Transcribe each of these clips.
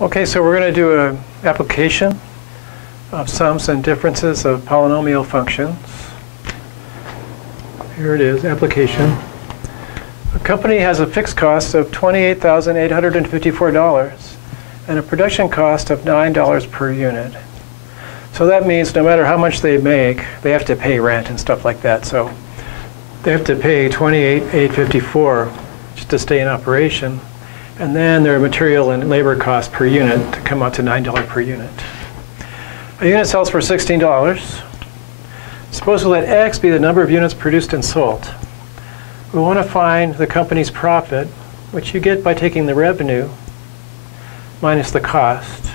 Okay, so we're going to do an application of sums and differences of polynomial functions. Here it is, application. A company has a fixed cost of $28,854 and a production cost of $9 per unit. So that means no matter how much they make, they have to pay rent and stuff like that. So they have to pay $28,854 just to stay in operation. And then their material and labor costs per unit to come out to $9 per unit. A unit sells for $16. Suppose we let X be the number of units produced and sold. We want to find the company's profit, which you get by taking the revenue minus the cost.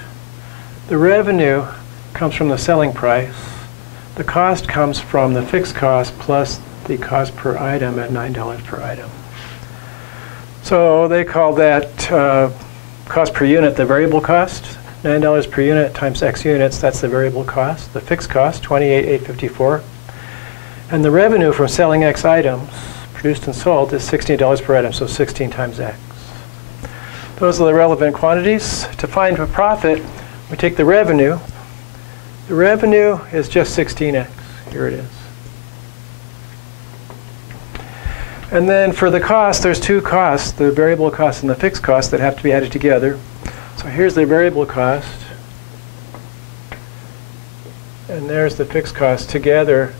The revenue comes from the selling price. The cost comes from the fixed cost plus the cost per item at $9 per item. So they call that cost per unit the variable cost. $9 per unit times X units, that's the variable cost. The fixed cost, $28,854. And the revenue from selling X items produced and sold is $16 per item, so 16 times X. Those are the relevant quantities. To find a profit, we take the revenue. The revenue is just 16X. Here it is. And then for the cost, there's two costs, the variable cost and the fixed cost, that have to be added together. So here's the variable cost, and there's the fixed cost. Together,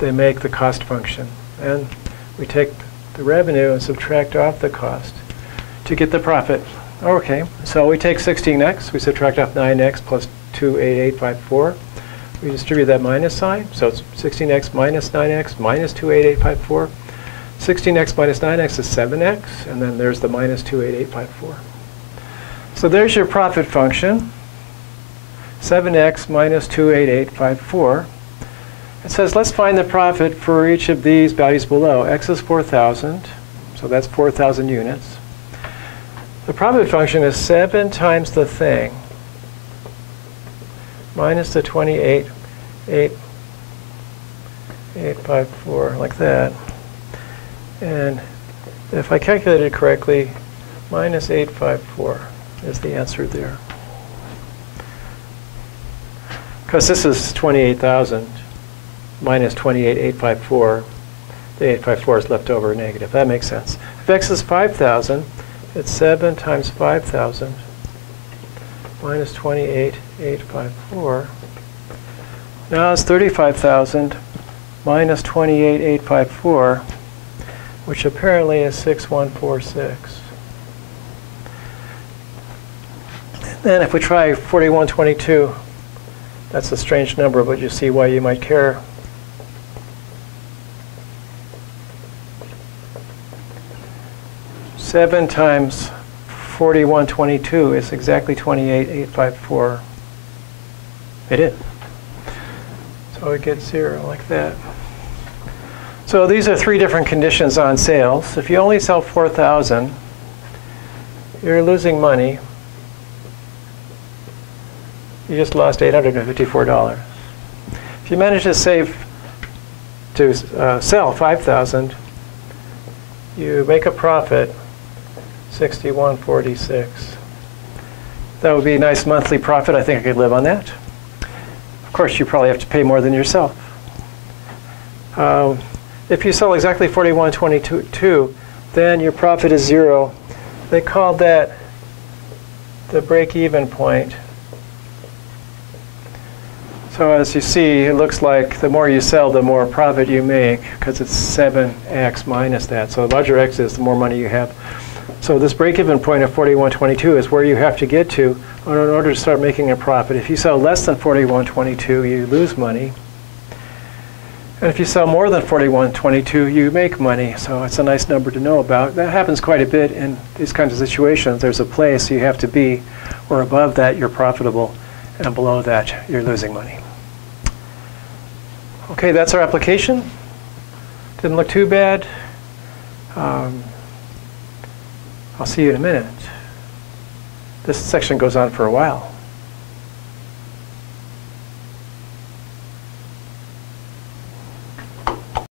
they make the cost function. And we take the revenue and subtract off the cost to get the profit. Okay, so we take 16X, we subtract off 9X plus 28854. We distribute that minus sign, so it's 16X minus 9X minus 28854. 16X minus 9X is 7X, and then there's the minus 28854. So there's your profit function, 7X minus 28854. It says let's find the profit for each of these values below. X is 4,000, so that's 4,000 units. The profit function is 7 times the thing minus the 28,854, like that. And if I calculated it correctly, minus 854 is the answer there. Because this is 28,000 minus 28,854. The 854 is left over negative. That makes sense. If X is 5,000, it's 7 times 5,000 minus 28,854. Now it's 35,000 minus 28,854. Which apparently is 6146. Then if we try 4122, that's a strange number, but you see why you might care. Seven times 4122 is exactly 28,854. It is. So we get 0 like that. So these are three different conditions on sales. If you only sell 4,000, you're losing money. You just lost $854. If you manage to sell 5,000, you make a profit, $61.46. That would be a nice monthly profit. I think I could live on that. Of course, you probably have to pay more than yourself. If you sell exactly 4122, then your profit is 0. They call that the break-even point. So as you see, it looks like the more you sell, the more profit you make, because it's 7X minus that. So the larger X is, the more money you have. So this break-even point of 4122 is where you have to get to in order to start making a profit. If you sell less than 4122, you lose money. And if you sell more than 4122, you make money. So it's a nice number to know about. That happens quite a bit in these kinds of situations. There's a place you have to be where above that you're profitable, and below that you're losing money. Okay, that's our application. Didn't look too bad. I'll see you in a minute. This section goes on for a while.